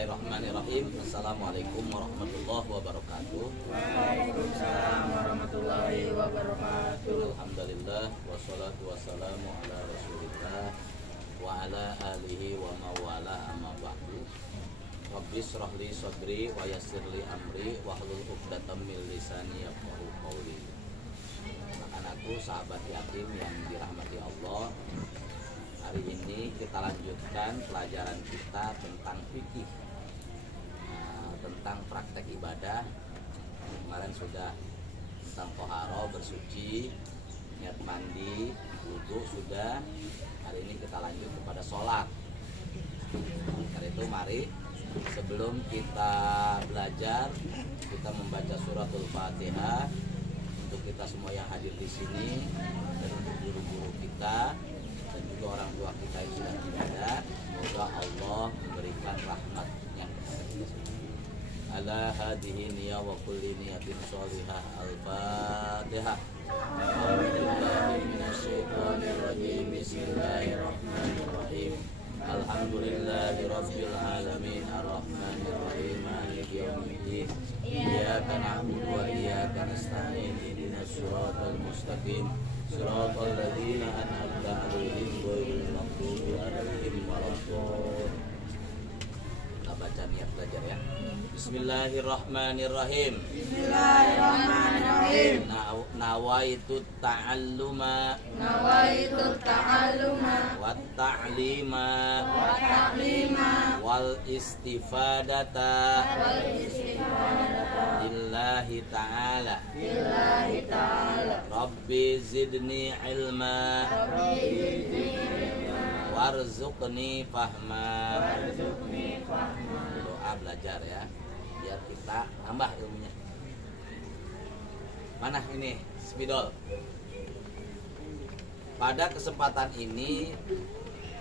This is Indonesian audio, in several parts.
Bismillahirrahmanirrahim. Assalamualaikum warahmatullahi wabarakatuh. Waalaikumsalam warahmatullahi wabarakatuh. Alhamdulillah wassalatu wassalamu ala Rasulillah wa ala alihi wa mawala amma ba'du. Rabbi shrah li sadri wa yassir li amri wa hlul 'uqdatam min lisani yafqahu qawli. Anak-anakku, sahabat yatim yang dirahmati Allah, hari ini kita lanjutkan pelajaran kita tentang fikih, tentang praktek ibadah. Kemarin sudah tentang toharo, bersuci, niat mandi, wudu sudah. Hari ini kita lanjut kepada sholat. Karena itu mari sebelum kita belajar, kita membaca suratul Fatihah untuk kita semua yang hadir di sini dan untuk guru-guru kita dan juga orang tua kita yang sudah tidak ada. Semoga Allah memberikan rahmatnya kepada kita semua. Ala hadihi niyya wa kulli niyatin sholihah. Al-Fatihah. A'udzubillahi minasyaitonir rajim. Bismillahirrahmanirrahim. Alhamdulillahi rabbil alamin arrahmanir rahim maliki yaumiddin. Iyyaka na'budu wa iyyaka nasta'in. Ihdinas siratal mustaqim. Siratal ladzina an'amta 'alaihim ghairil maghdubi 'alaihim waladdallin. Kita baca niat belajar ya. Bismillahirrahmanirrahim. Bismillahirrahmanirrahim. Nawaitu ta'alluma wat ta'lima wal istifadata lillahi ta'ala. Rabbi zidni ilma warzuqni fahma. Doa belajar ya, biar kita nambah ilmunya. Mana ini spidol? Pada kesempatan ini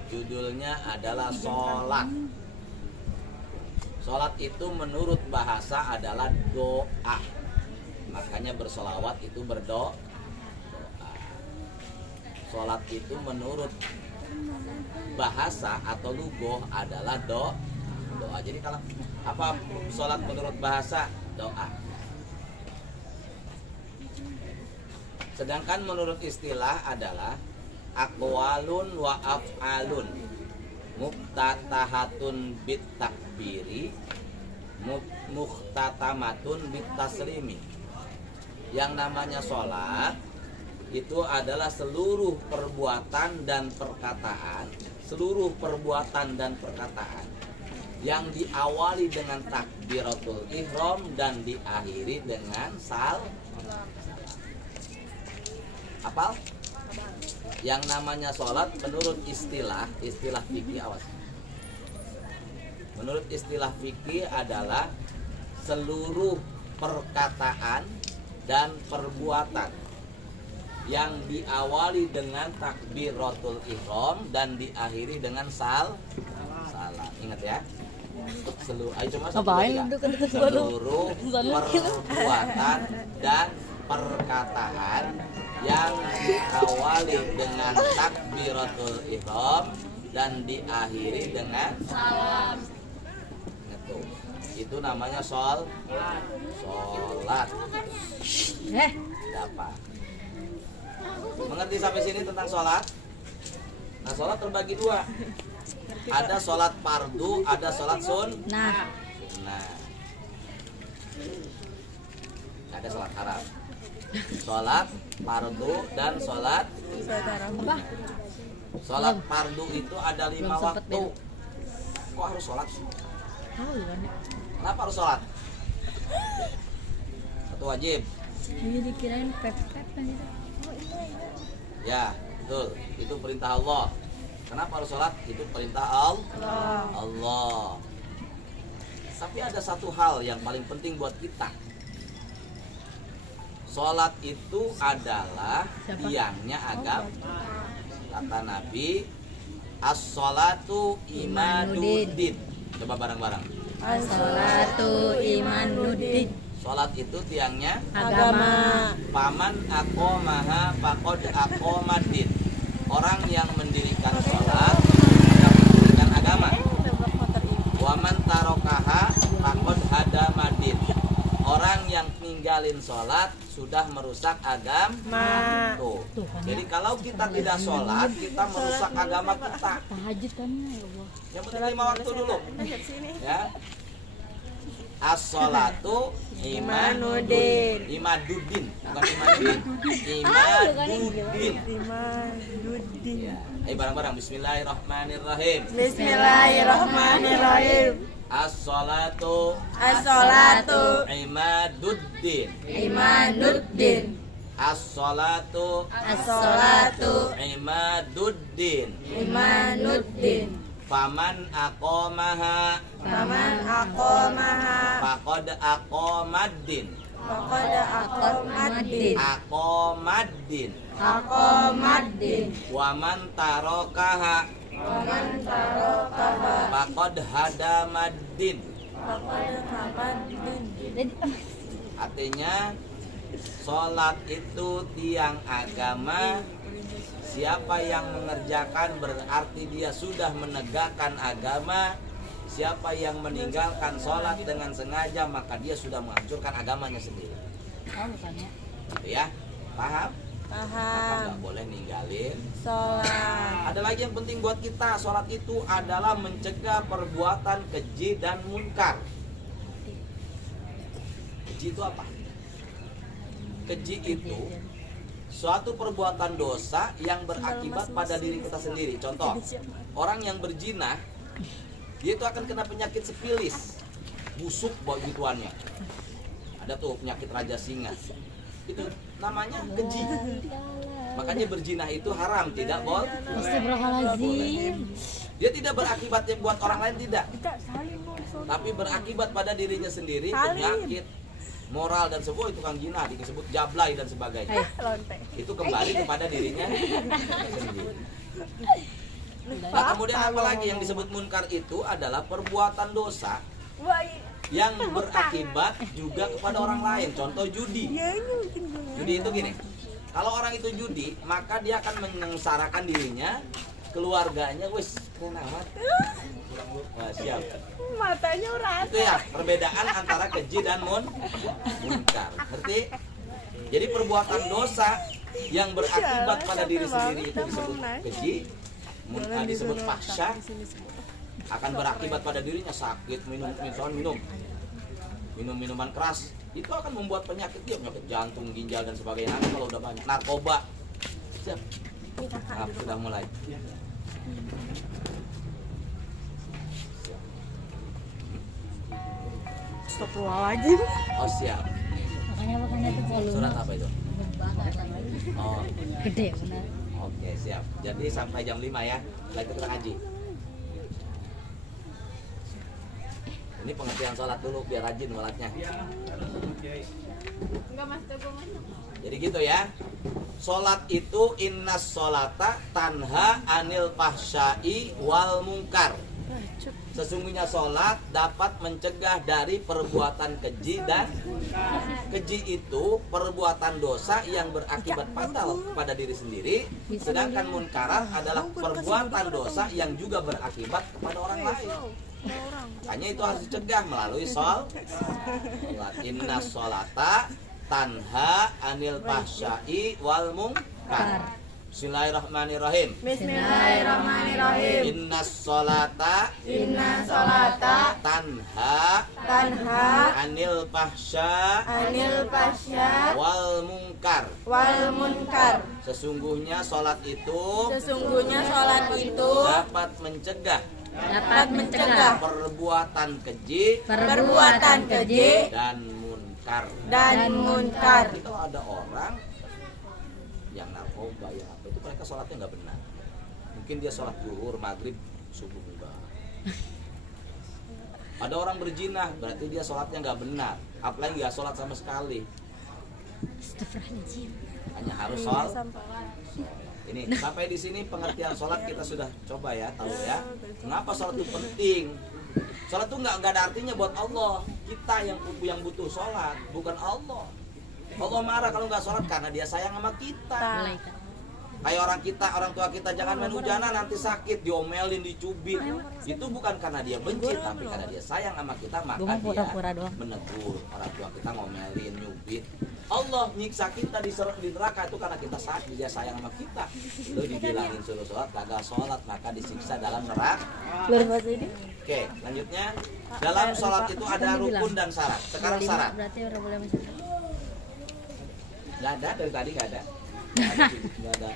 judulnya adalah sholat. Sholat itu menurut bahasa adalah doa. Makanya bersolawat itu berdoa. Sholat itu menurut bahasa atau lugoh adalah doa. Jadi kalau apa sholat menurut bahasa? Doa. Sedangkan menurut istilah adalah aqwalun wa af'alun muftatahatun bit takbiri muhtatamatun bit taslimi. Yang namanya sholat itu adalah seluruh perbuatan dan perkataan, yang diawali dengan takbiratul ihram dan diakhiri dengan salam. Apal? Yang namanya sholat menurut istilah fikih, awas. Menurut istilah fikih adalah seluruh perkataan dan perbuatan yang diawali dengan takbiratul ihram dan diakhiri dengan salam. Ingat ya. Seluruh perbuatan dan perkataan yang diawali dengan takbiratul ihram dan diakhiri dengan salam. Itu namanya sholat. Dapat. Mengerti sampai sini tentang sholat? Nah, sholat terbagi dua. Ada sholat fardu, ada sholat sunnah. Ada sholat haram. Sholat fardu dan sholat haram. Sholat fardu itu ada 5 waktu. Kok harus sholat? Kenapa harus sholat? Satu wajib. Ini dikirain pep-pep gitu. Ya, betul. Itu perintah Allah. Kenapa harus sholat? Itu perintah Allah. Tapi ada satu hal yang paling penting buat kita. Sholat itu adalah tiangnya agama. Kata Nabi, as-sholatu imaduddin. Coba bareng-bareng. As-sholatu imaduddin. Sholat itu tiangnya Agama. Paman aqomaha faqad aqomadin. Orang yang mendirikan sholat yang mendirikan agama. Waman tarokaha faqad hadamadin. Orang yang ninggalin sholat sudah merusak agama. Tuh. Jadi kalau kita tidak sholat, kita merusak agama kita. Tahajud kan ya Allah. Yang penting 5 waktu dulu. Ya. As-sholatu Imanuddin. Imaduddin, bukan Imaduddin. Imaduddin. Imanuddin. Ayo bareng-bareng. Bismillahirrahmanirrahim. Bismillahirrahmanirrahim. As-sholatu As-sholatu Imaduddin. Imanuddin. As-sholatu As-sholatu Imaduddin. Imanuddin. Faman aqamaha Faman aqamaha faqad aqamaddin. faqad aqamaddin. Aqamaddin. Aqamaddin. Waman tarokaha Waman tarokaha faqad hadamaddin. faqad hamaddin. Artinya sholat itu tiang agama. Siapa yang mengerjakan berarti dia sudah menegakkan agama. Siapa yang meninggalkan sholat dengan sengaja maka dia sudah menghancurkan agamanya sendiri. Oh, bukannya. Ya, paham? Maka Paham. nggak boleh ninggalin. Sholat. Ada lagi yang penting buat kita, sholat itu adalah mencegah perbuatan keji dan munkar. Keji itu apa? Keji itu suatu perbuatan dosa yang berakibat pada diri kita sendiri. Contoh, orang yang berzina, dia itu akan kena penyakit sifilis, busuk begituannya. Ada tuh penyakit raja singa. Itu namanya keji. Makanya berzina itu haram, tidak boleh. Astagfirullahaladzim. Dia tidak berakibatnya buat orang lain, tidak. Tapi berakibat pada dirinya sendiri, penyakit moral dan sebuah itu kan zina, disebut jablay dan sebagainya. Itu kembali kepada dirinya sendiri. Nah, kemudian apa lagi yang disebut munkar itu adalah perbuatan dosa yang berakibat juga kepada orang lain. Contoh judi. Judi itu gini. Kalau orang itu judi, maka dia akan menyengsarakan dirinya, keluarganya, wis keren amat. Nah, siap. Matanya urat. Itu ya perbedaan antara keji dan munkar. Ngerti? Jadi perbuatan dosa yang berakibat pada diri sendiri itu disebut keji, munkar disebut fahsya, akan berakibat pada dirinya sakit, minum minuman keras, itu akan membuat penyakit dia, penyakit jantung, ginjal dan sebagainya. Nanti kalau udah banyak narkoba, siap. Nah, sudah mulai. Astagfirullahaladzim. Oh siap. Makanya tuh kalau Surat apa itu? Oh, gede benar. oke siap. Jadi sampai jam 5 ya. Setelah itu kita ngaji. Ini pengertian sholat dulu biar rajin sholatnya. Jadi gitu ya. Sholat itu innas sholata tanha anil fahsyai wal munkar. Sesungguhnya sholat dapat mencegah dari perbuatan keji, dan keji itu perbuatan dosa yang berakibat fatal pada diri sendiri. Sedangkan munkarat adalah perbuatan dosa yang juga berakibat kepada orang lain. Hanya itu harus dicegah melalui sholat. Inna sholata tanha anil fahsyai wal munkar. Bismillahirrahmanirrahim. Bismillahirrahmanirrahim. Inna sholata Inna sholata tanha anil fahsya anil fasya wal munkar. wal munkar. Sesungguhnya sholat itu Sesungguhnya sholat itu dapat mencegah perbuatan keji perbuatan keji dan munkar. dan munkar. Jadi kalau ada orang yang narkoba, yang apa, itu mereka sholatnya nggak benar. Mungkin dia sholat zuhur, maghrib, subuh enggak. Ada orang berzina, berarti dia sholatnya nggak benar. Apalagi nggak sholat sama sekali. Astagfirullahaladzim. Hanya harus sholat. Ini sampai di sini pengertian sholat kita sudah coba ya, tahu ya. Kenapa sholat itu penting? Sholat itu nggak ada artinya buat Allah. Kita yang butuh sholat, bukan Allah. Allah marah kalau nggak sholat karena dia sayang sama kita. Malaikat. Kayak orang tua kita jangan main hujanan nanti sakit, diomelin, dicubit. Itu bukan karena dia benci, tapi karena dia sayang sama kita, maka Gua dia pura-pura doang. menegur. Orang tua kita ngomelin, nyubit. Allah nyiksa kita di neraka itu karena kita sakit, dia sayang sama kita. Lu dibilangin suruh sholat, kagak sholat, maka disiksa dalam neraka. Luar biasa ini. Oke, lanjutnya dalam sholat itu ada rukun dan syarat. Sekarang syarat. Berarti orang boleh masuk. Nggak ada dari tadi nggak ada. Nggak ada.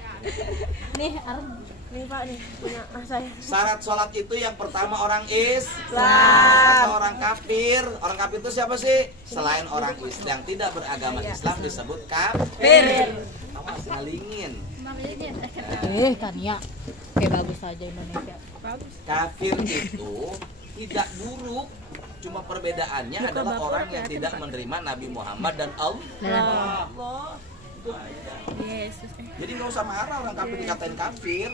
Nih, Arun. Nih Pak nih punya saya. Syarat sholat itu yang pertama orang Islam atau orang kafir. Orang kafir itu siapa sih? Selain orang Islam yang tidak beragama Islam disebut kafir. Awas ngalingin. Tania. Kayak bagus aja Indonesia. Kafir itu tidak buruk. Cuma perbedaannya adalah orang yang tidak menerima Nabi Muhammad dan Allah. Itu aja. Jadi nggak usah marah orang kafir dikatain kafir.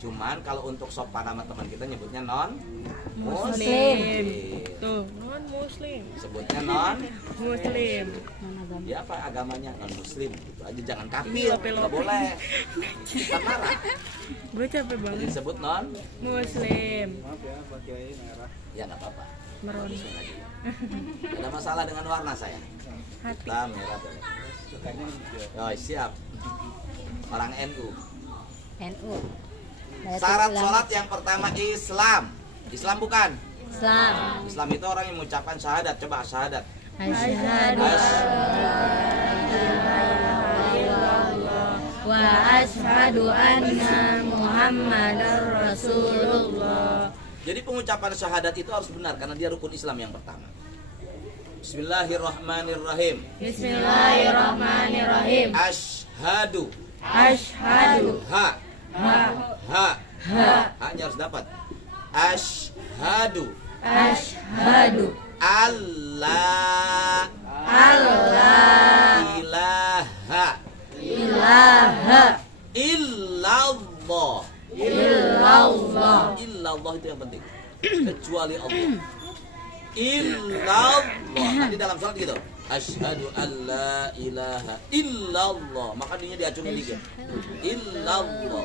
Cuman kalau untuk sopan sama teman kita nyebutnya non muslim. Tuh, non muslim. Sebutnya non Muslim. dia apa agamanya non muslim gitu aja, jangan kafir, nggak boleh kita marah. Gue capek Jadi banget. disebut non Muslim. ya nggak apa-apa. Meron. Bagusin aja. Nggak ada masalah dengan warna saya. Hati. Hitam merah boleh. Oh, siap. Orang NU. NU. Syarat sholat yang pertama Islam. Islam bukan? Islam. Islam itu orang yang mengucapkan syahadat. Coba syahadat. Asyhadu wa asyhadu anna Muhammadar Rasulullah. Jadi pengucapan syahadat itu harus benar karena dia rukun Islam yang pertama. Bismillahirrahmanirrahim. Bismillahirrahmanirrahim. Asyhadu. Asyhadu. Ha. Hanya harus dapat. Asyhadu. Asyhadu. Allah. Ilaha. Illallah. Illallah itu yang penting. Kecuali Allah. Illallah. Tadi dalam sholat gitu. Asyhadu alla ilaha illallah. Maka dia diacungin dikit. Illallah.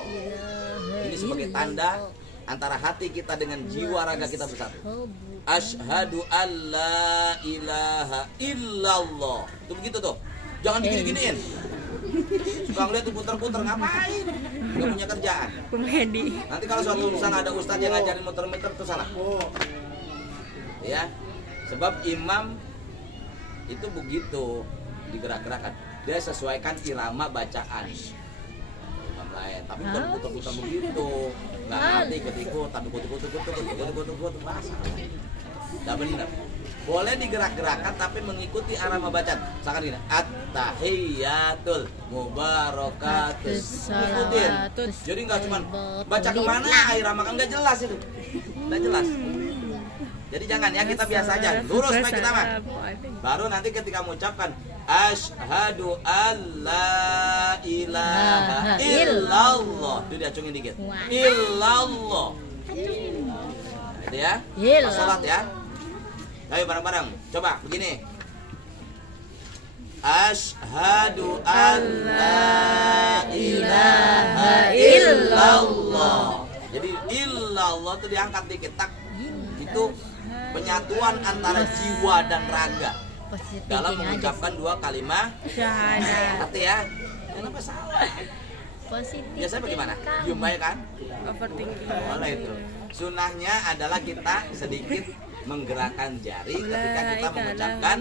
Ini sebagai tanda antara hati kita dengan jiwa raga kita bersatu. Asyhadu alla ilaha illallah. Itu begitu tuh. Jangan digini-giniin. Suka ngeliat tuh puter-puter ngapain? Gak punya kerjaan. Komedi. Nanti kalau suatu urusan ada ustadz yang ngajarin muter-muter itu salah. Ya. Sebab imam itu begitu digerak-gerakan. Dia sesuaikan irama bacaan. Imam lain. Tapi bukan puter-puter begitu. Nggak ngerti ikut-ikut, tapi ikut-ikut masalah. Nggak benar. Boleh digerak-gerakkan tapi mengikuti arama bacaan. Misalkan gini, at-tahiyyatul mubarakatus. Ikutin. Jadi nggak cuma baca kemana, irama kan nggak jelas itu. Nggak jelas. Jadi jangan ya, kita biasa aja. Lurus supaya kita mah. Baru nanti ketika mengucapkan asyhadu alla ilaha illallah, itu diacungin dikit. Illallah. Nah, itu ya. Pas sholat ya. Ayo bareng-bareng. Coba begini. Asyhadu alla ilaha illallah. Jadi illallah itu diangkat dikit tak. Itu penyatuan antara jiwa dan raga dalam mengucapkan dua kalimat Syahadat. hati ya. Kenapa salah? Positif. Biasanya bagaimana? Diem baik kan? Overthinking. Boleh itu. Sunnahnya adalah kita sedikit menggerakkan jari ketika kita mengucapkan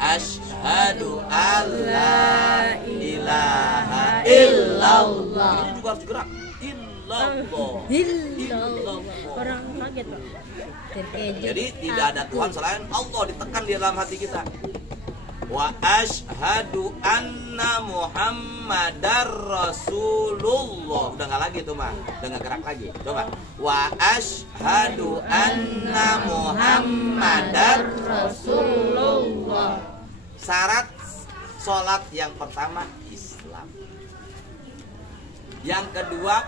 asyhadu alla ilaha illallah. Ini juga harus gerak. Illallah. Orang kaget Pak. Jadi tidak ada Tuhan selain Allah, ditekan di dalam hati kita. Wa asyhadu anna Muhammadar Rasulullah. Udah nggak lagi tuh mah, udah nggak gerak lagi. Coba. Wa asyhadu anna Muhammadar Rasulullah. Syarat sholat yang pertama Islam. Yang kedua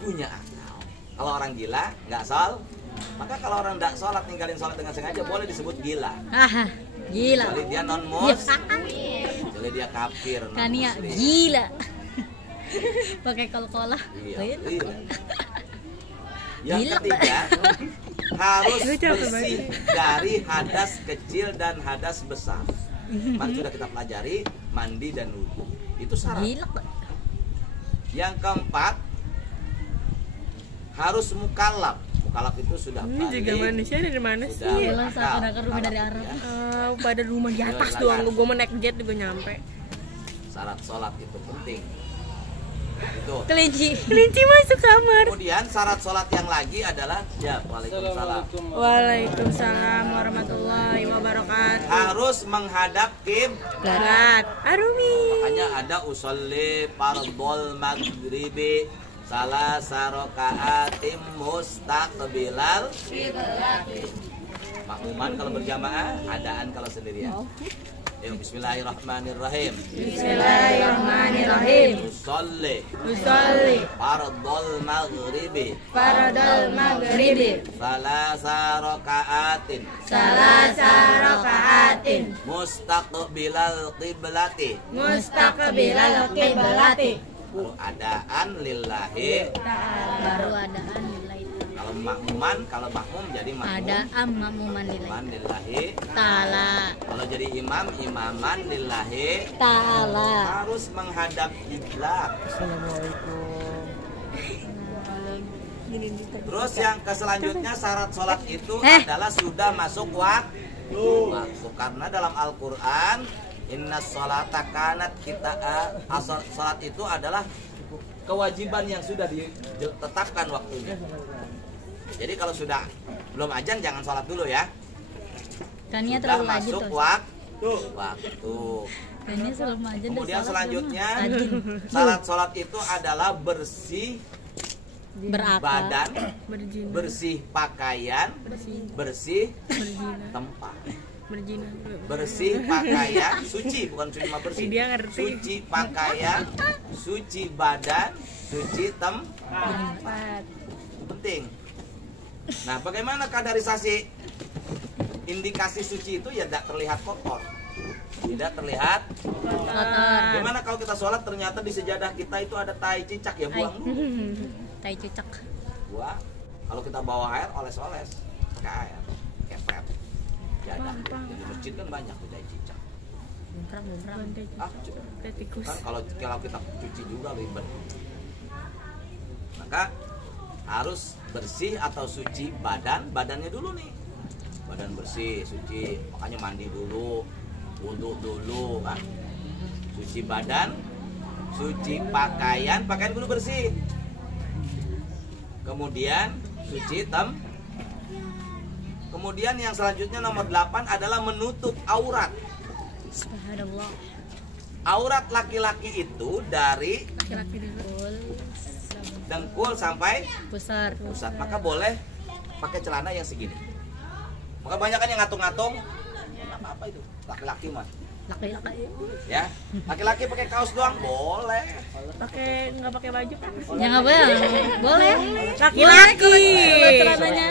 punya akal. Kalau orang gila nggak sholat, maka kalau orang tidak sholat ninggalin sholat dengan sengaja boleh disebut gila. Gila. Kecuali dia non muslim, kecuali dia kafir non Kania muslim. gila. Pakai kol-kolah. Iya. Gila. Yang Gila, ketiga, harus Lu capek bersih dari hadas kecil dan hadas besar. Kemarin sudah kita pelajari mandi dan wudhu. Itu syarat. Gila. Yang keempat, harus mukallaf. Mukallaf itu sudah Ini juga balik, manusia dari mana sudah sih? Bilang berakal. saat ada rumah dari Mukallaf, Arab. ya. Pada rumah di atas Silakan. doang. Gue mau naik jet juga nyampe. Syarat sholat itu penting. Itu. Kelinci masuk kamar. Kemudian syarat sholat yang lagi adalah ya, waalaikumsalam. Waalaikumsalam warahmatullahi wabarakatuh. Harus menghadap kiblat. Berat. Arumi. Makanya ada usolli fardhol maghribi salah sarokaatim mustaqbilal makmuman kalau berjamaah, adaan kalau sendirian. Yuk, bismillahirrahmanirrahim. Bismillahirrahmanirrahim. Usolli Usolli fardhol maghribi faradal maghribi salah sarokaatin salasa rakaatin mustaqbilal qiblati. mustaqbilal qiblati. Baru adaan lillahi. Baru adaan lillahi. Kalau makmuman, kalau makmum jadi makmum. Ada makmuman Makmuman lillahi lillahi. ta'ala. Kalau jadi imam, imaman lillahi. Ta'ala. Harus menghadap kiblat. Terus yang selanjutnya syarat sholat itu adalah sudah masuk waktu. Karena dalam Al-Quran, inna sholata kanat kita sholat itu adalah kewajiban yang sudah ditetapkan waktunya. Jadi kalau sudah belum azan jangan sholat dulu ya. Kannya Sudah terlalu maju masuk tuh. waktu. Kannya selalu maju. Kemudian selanjutnya syarat sholat itu adalah bersih berakal. badan, Berjina. bersih pakaian, bersih Berjina. tempat. Berjina. Bersih pakaian, suci bukan cuma bersih. Dia ngerti. Suci pakaian, suci badan, suci tempat. Penting. Nah, bagaimana kaderisasi indikasi suci itu ya tidak terlihat kotor. Tidak terlihat. Kotor. Gimana kalau kita sholat ternyata di sejadah kita itu ada tai cicak ya buang dulu. Tai cucak. Buang. Kalau kita bawa air oles-oles pakai air, kepet. Jadah. Di masjid kan banyak tuh tai cicak. Bumprang. Ah, Tikus. kan kalau kita cuci juga ribet. Maka harus bersih atau suci badannya dulu nih. Badan bersih, suci, makanya mandi dulu, wudhu dulu, kan. Suci badan, suci pakaian dulu bersih. Kemudian suci Kemudian yang selanjutnya nomor 8 adalah menutup aurat. Subhanallah. Aurat laki-laki itu dari Laki-laki juga. dengkul sampai Pusar. pusat, maka boleh pakai celana yang segini. Maka banyak kan yang ngatung-ngatung, nggak apa-apa itu, laki-laki mah, Laki-laki. ya. Laki-laki pakai kaos doang boleh. Nggak pakai baju kan? Ya nggak boleh. Boleh. Laki-laki. Kalau celananya.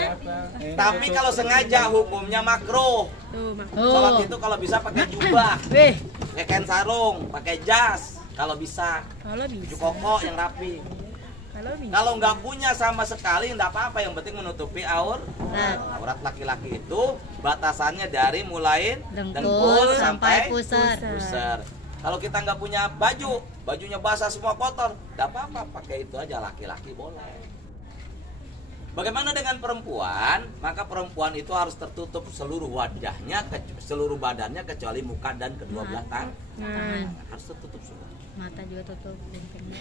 Tapi kalau sengaja hukumnya makruh. Tuh, Mak. Sholat Oh. itu kalau bisa pakai jubah, Weh. pakai kain sarung, pakai jas, kalau bisa, Kalau baju bisa. koko yang rapi. Kalau bisa. Kalau nggak punya sama sekali, nggak apa-apa, yang penting menutupi aurat. Nah, Aurat laki-laki itu batasannya dari mulai dengkul sampai pusar. pusar. Kalau kita nggak punya baju, bajunya basah semua kotor, nggak apa-apa, pakai itu aja, laki-laki boleh. Bagaimana dengan perempuan? Maka perempuan itu harus tertutup seluruh wajahnya, seluruh badannya kecuali muka dan kedua belah tangan. Nah, Harus tertutup semua. Mata juga tutup. Bengkengnya.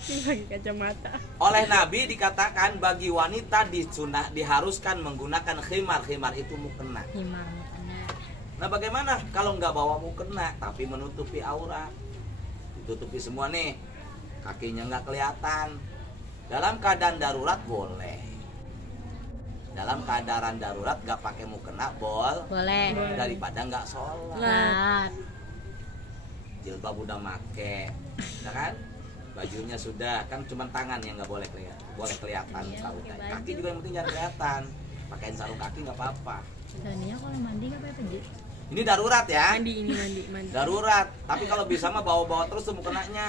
ini pakai kacamata. Oleh Nabi dikatakan bagi wanita diharuskan menggunakan khimar. Khimar itu mukena. Himar mukanya. Nah, bagaimana kalau nggak bawa mukena tapi menutupi aurat? Ditutupi semua nih, kakinya nggak kelihatan. Dalam keadaan darurat boleh. Dalam keadaan darurat nggak pakai mukena Boleh. daripada nggak sholat. Nah, Jilbab udah make, ya kan? Bajunya sudah, kan cuma tangan yang nggak boleh kelihatan. Iya, Tahu pakai kan? baju. Kaki juga yang penting jangan kelihatan. Pakaiin sarung kaki nggak apa-apa. Soalnya kalau mandi nggak pakai baju. Ini darurat ya. Mandi ini mandi. Darurat. Tapi kalau bisa mah bawa-bawa terus tuh mukenanya.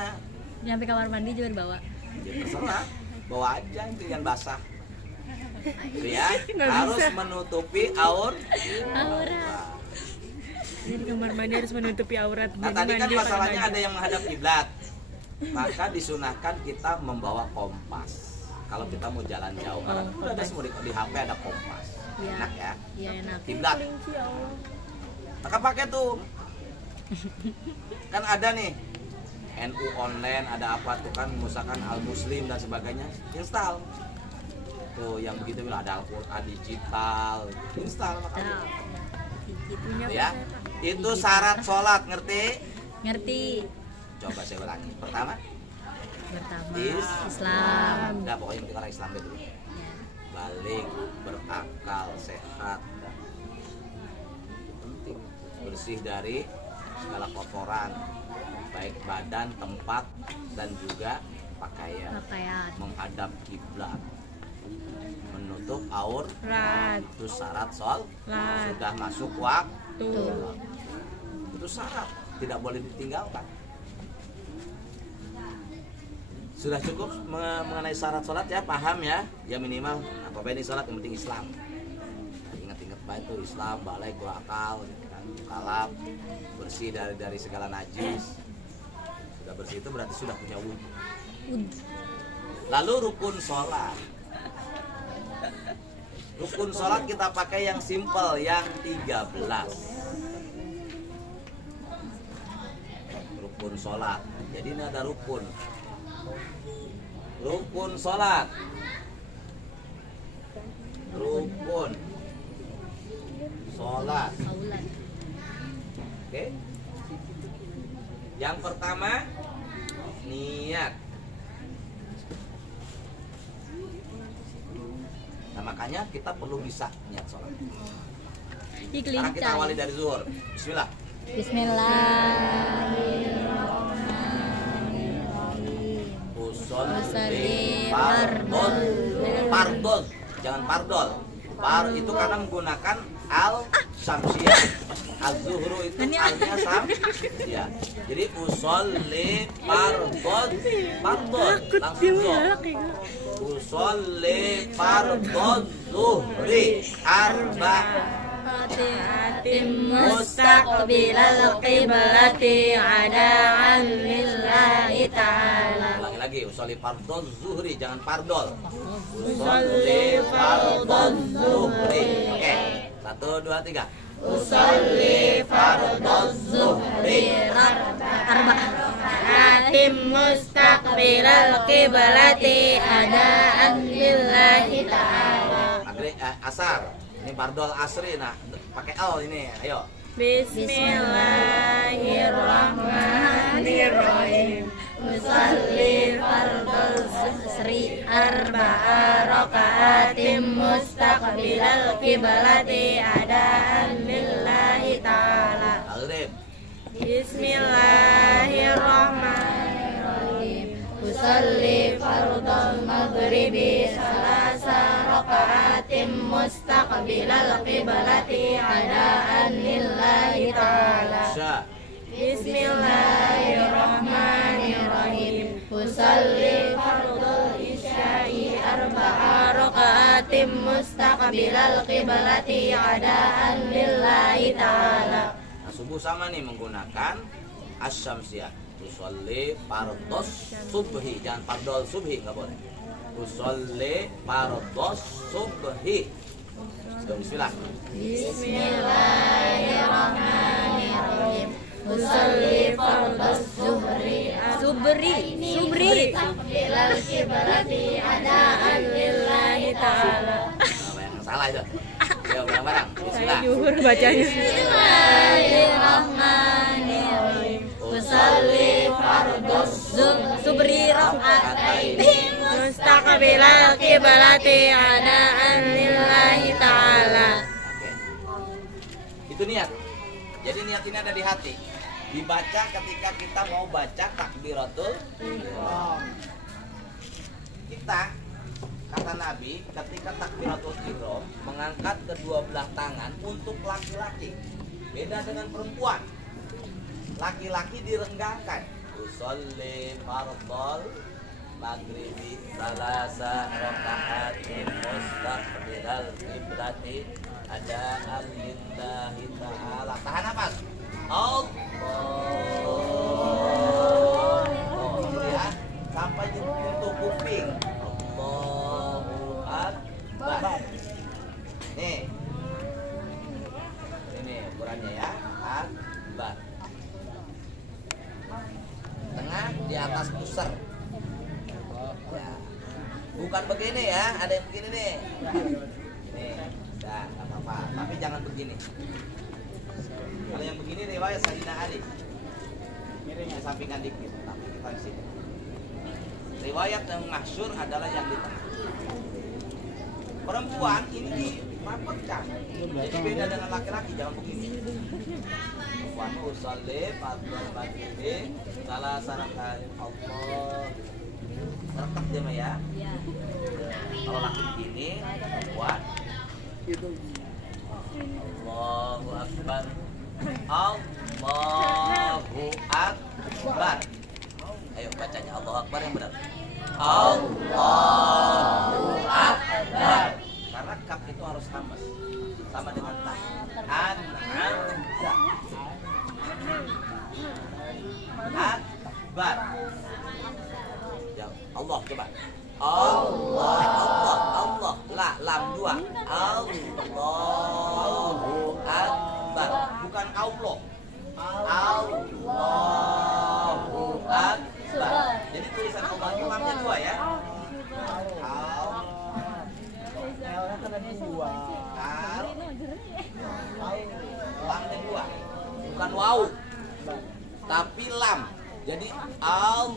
Nyampe kamar mandi juga dibawa. Ya terserah, bawa aja itu yang basah. Itu ya, Nggak harus bisa. menutupi aurat. Jadi kamar mandi harus menutupi aurat. Nah Jadi tadi kan mandi pakai masalahnya baju. ada yang menghadap kiblat, maka disunahkan kita membawa kompas. Kalau kita mau jalan jauh, karena Oh, udah ada semua di HP ada kompas, Iya. enak ya. Iya enak. Kiblat, Kelinci, ya Allah. maka pakai tuh. Kan ada nih NU online, ada apa tuh kan, misalkan Al Muslim dan sebagainya, install. Tuh yang begitu bilang ada Al-Quran digital, install makanya. Tahu. Gitunya Tuh ya, pakai. itu syarat sholat, ngerti? Ngerti. Coba saya ulangi. Pertama, Pertama Islam. Islam. Enggak, pokoknya penting orang Islam dulu. Ya. Balik, berakal, sehat, dan penting bersih dari segala kotoran, baik badan, tempat, dan juga pakaian. Pakaian. Menghadap kiblat, menutup aurat, Rat. itu syarat sholat. Rat. Sudah masuk waktu, Tuh. itu syarat, tidak boleh ditinggalkan. Sudah cukup mengenai syarat sholat ya, paham ya? Ya minimal apa ini sholat, yang penting Islam. Ingat-ingat baik itu Islam, balik, berakal, kan, kalap, bersih dari segala najis. Sudah bersih itu berarti sudah punya wudhu. Lalu rukun sholat. Rukun sholat kita pakai yang simple, yang 13. Rukun sholat. Jadi ini ada rukun. Rukun sholat. Rukun sholat. Aulan. Oke. Yang pertama, niat. Nah makanya kita perlu bisa niat sholat. Sekarang kita awali dari zuhur. Bismillah. Bismillahirrahmanirrahim. Usolli fardol. Fardol, jangan pardol. Par itu karena menggunakan al syamsiyah. Az-zuhru itu alnya syamsiyah. Jadi usolli fardol. Fardol langsung dong. Usolli fardol zuhri Atim mustaqbilal qiblati adaan lillahi ta'ala. Ulangi lagi, usolli fardol zuhri, jangan pardol. Usolli fardol zuhri. Oke, 1, 2, 3. Usolli fardol zuhri. Atim mustaqbilal qiblati adaan lillahi ta'ala. Maghrib, asar. Ini fardol asri, nah pakai L ini, ayo. Bismillahirrahmanirrahim. Usolli fardal Sri arba'a raka'atin mustaqbilal qiblati adaan lillahi ta'ala. Maghrib. Bismillahirrahmanirrahim. Usolli fardal maghribi salasa raka'atin mustaqbilal qiblati adaan lillahi ta'ala. Isya. Bismillahirrahmanirrahim. Usolli fardal isya'i arba'a raka'atin mustaqbilal qiblati adaan lillahi ta'ala. Nah, subuh sama nih menggunakan asyamsiyah. Usolli fardos subhi, jangan fardol subhi, nggak boleh. Usolli fardos subhi. Bismillah. Bismillahirrahmanirrahim. Usolli fardal zuhri Subri. bilal qiblati adaan lillahi ta'ala. Nah, yang salah itu. Ya, bareng-bareng. Bismillah. Juhur bacanya. Bismillahirrahmanirrahim. Usolli fardus subri raka'atain. Mustaqbilal qiblati adaan lillahi ta'ala. Oke. Itu niat. Jadi niat ini ada di hati. Dibaca ketika kita mau baca takbiratul ihram. Kita, kata Nabi, ketika takbiratul ihram mengangkat kedua belah tangan untuk laki-laki. Beda dengan perempuan. Laki-laki direnggangkan. usolli fardhal maghribi salasa raka'atin mustaqbilal qiblati adaan lillahi ta'ala. Tahan nafas. Allah. Oh, ya. Sampai nyentuh kuping. Allahu Akbar. Nih. Ini ukurannya ya. Akbar. Tengah di atas pusar. Ya. Bukan begini ya, ada yang begini nih. Nih, dah, nggak apa-apa. Tapi jangan begini. Kalau yang begini riwayat Sayyidina Ali. Miring sampingan dikit, tapi kita di sini. Riwayat yang masyhur adalah yang di tengah. Perempuan ini dirapatkan. Jadi beda dengan laki-laki, jangan begini. Perempuan usolli fardhal maghribi salasa raka'atin Allah. Rekap dia mah ya. Kalau laki begini, perempuan Allahu Akbar. Allahu Akbar. Ayo bacanya Allahu Akbar yang benar. Allahu Akbar. Karena kaf itu harus hamas. Sama dengan ta. An-amza. Akbar. Ya Allah coba. Allah, Allah, Allah. La, lam dua. Allahu Akbar. Bukan Allah. Allahu Akbar. Jadi tulisan Allah itu lamnya dua ya. Lamnya dua. Bukan waw. Tapi lam. Jadi Allahu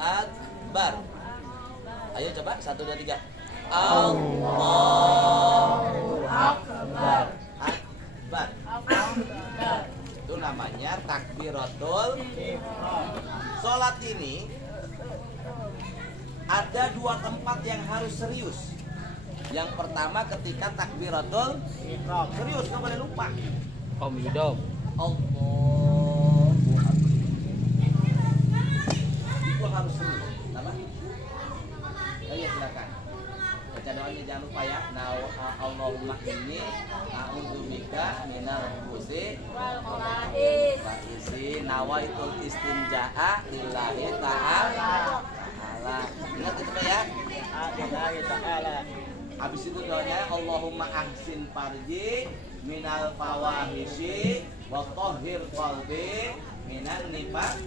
Akbar. Ayo coba 1, 2, 3. Allahu Akbar. Akbar. Itu namanya takbiratul ihram. Salat ini ada 2 tempat yang harus serius. Yang pertama ketika takbiratul ihram. Serius, nggak boleh lupa. Om Yudom. Allahu Akbar. Itu harus serius. Nama? Oh iya silakan. Baca doanya jangan lupa ya. Allahumma inni a'udzubika minal khubuthi wal khaba'isi nawaitul istinja'a lillahi ta'ala. Ingat itu Pak ya? Lillahi ta'ala. Habis itu doanya Allahumma ahsin farji minal fawahishi wa tahhir qalbi minan nifaq.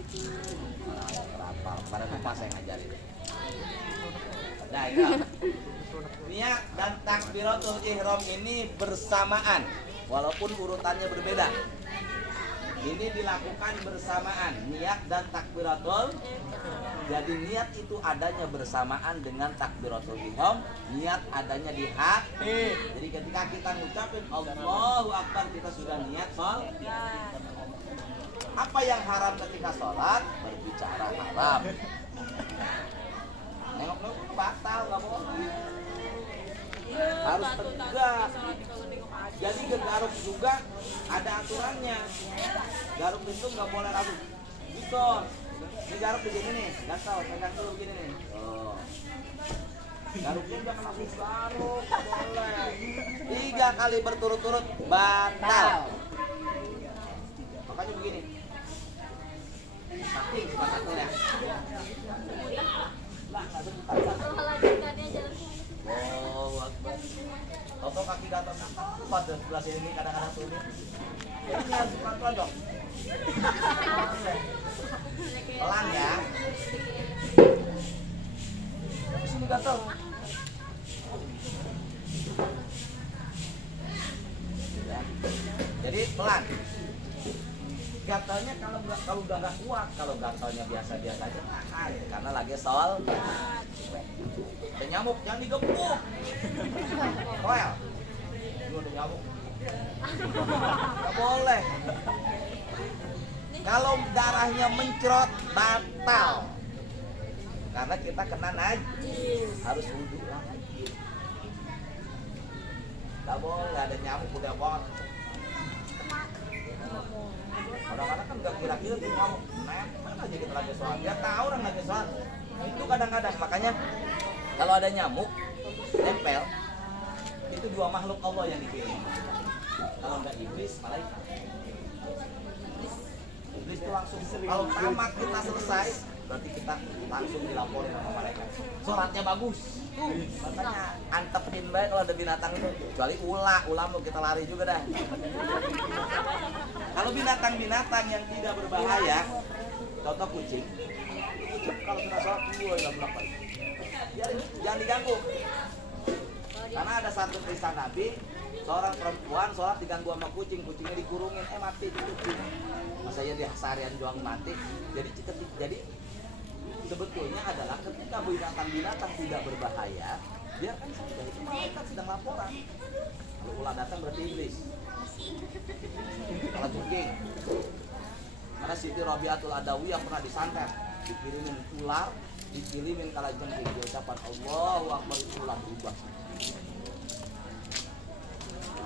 Pada lupa saya ngajarin. Nah, itu. Niat dan takbiratul ihram ini bersamaan walaupun urutannya berbeda. Ini dilakukan bersamaan niat dan takbiratul. Jadi niat itu adanya bersamaan dengan takbiratul ihram, niat adanya di hati. Jadi ketika kita ngucapin Allahu Akbar kita sudah niat sholat. Apa yang haram ketika sholat? Berbicara haram. Nengok-nengok batal, nggak boleh. Harus tegak. Jadi ke garuk juga ada aturannya. Garuk itu nggak boleh ragu. Gitu. Ini garuk begini nih, gatal, pegang dulu begini nih. Oh. Garuknya jangan langsung garuk, nggak boleh. 3 kali berturut-turut batal. Makanya begini. Saking sepakatnya. Lah, nggak bisa. Oh, Akbar. Toto kaki gatal pada sebelah sini kadang-kadang turun. Ini harus pelan-pelan dong. Pelan ya. Sini gatal. Jadi pelan. Gatalnya kalau udah nggak kuat, kalau gatalnya biasa-biasa aja tahan karena lagi soal. Ada nyamuk jangan digepuk. Royal. Lu ada nyamuk. Nggak boleh. Kalau darahnya mencrot batal. Karena kita kena najis, harus wudu lagi. Nggak boleh ada nyamuk udah bot. Kadang-kadang kan nggak kira-kira tuh mau nempel aja kita lagi sholat. Dia tahu orang lagi sholat. Itu kadang-kadang makanya kalau ada nyamuk nempel itu dua makhluk Allah yang dipilih. Kalau nggak iblis, malaikat. Iblis itu langsung kalau tamat kita selesai berarti kita langsung dilaporin sama malaikat. Sholatnya bagus. Makanya antepin baik kalau ada binatang itu. Kecuali ulam kita lari juga dah. Kalau binatang-binatang yang tidak berbahaya, contoh kucing. Kucing kalau kita sholat nggak bolak-balik. Jangan diganggu. Karena ada satu kisah Nabi, seorang perempuan sholat diganggu sama kucing, kucingnya dikurungin, mati itu kucing. Masanya dia seharian juang mati. Jadi sebetulnya adalah ketika binatang-binatang tidak berbahaya, biarkan saja, itu malaikat sedang laporan. Kalau ular datang berarti iblis. Kalau jengking, karena Siti Rabiatul Adawiyah pernah disantet, dikirimin ular, dikirimin kala jengking, dia ucapan Allahu Akbar, itu ular berubah.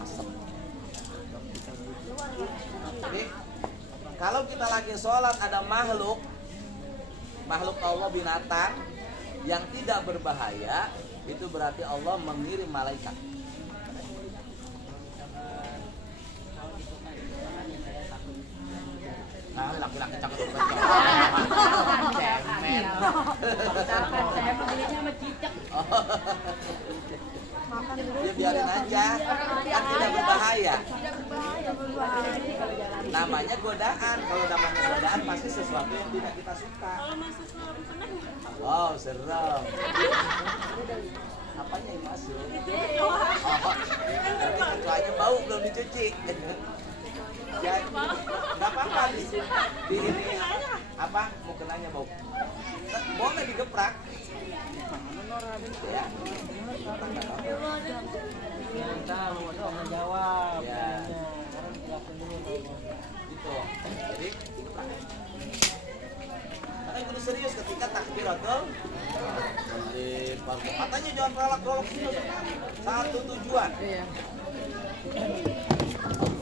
Asem. Jadi kalau kita lagi sholat ada makhluk Allah binatang yang tidak berbahaya, itu berarti Allah mengirim malaikat. Nah, laki-laki cakep cemen. Ya biarin aja, kan tidak berbahaya. Namanya godaan. Kalau namanya godaan pasti sesuatu yang tidak kita suka. Wow, serem. Apanya yang masuk? Oh, kecuanya bau belum dicuci. Ya, nggak apa-apa di ini apa mukenanya bau. Boleh digeprak. Ya. Kita mau menjawab. Ya. Gitu. Jadi karena itu serius ketika takbiratul katanya jangan galak-galak sih. Satu tujuan.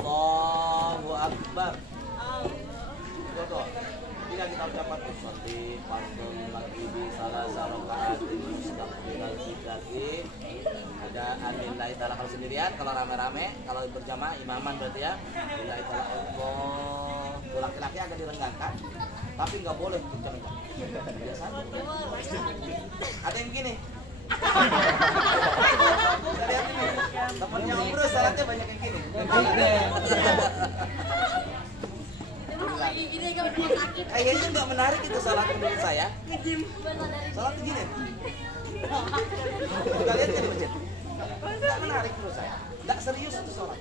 Allahu Akbar. Betul. Bila kita ucapkan usolli fardhu lagi di salah sarokaatin mustaqbilal qiblati. Ada anillahi ta'ala kalau sendirian, kalau rame-rame, kalau berjamaah imaman berarti ya. Lillahi ta'ala Allah. Laki-laki agak direnggangkan, tapi nggak boleh kencang-kencang. Biasa. Ada yang gini. Lihat ini, temennya Om Bro salatnya banyak yang gini. Kayaknya nggak menarik itu salat menurut saya. Salat gini. Kalian kan di masjid? Nggak menarik menurut saya. Nggak serius itu salat.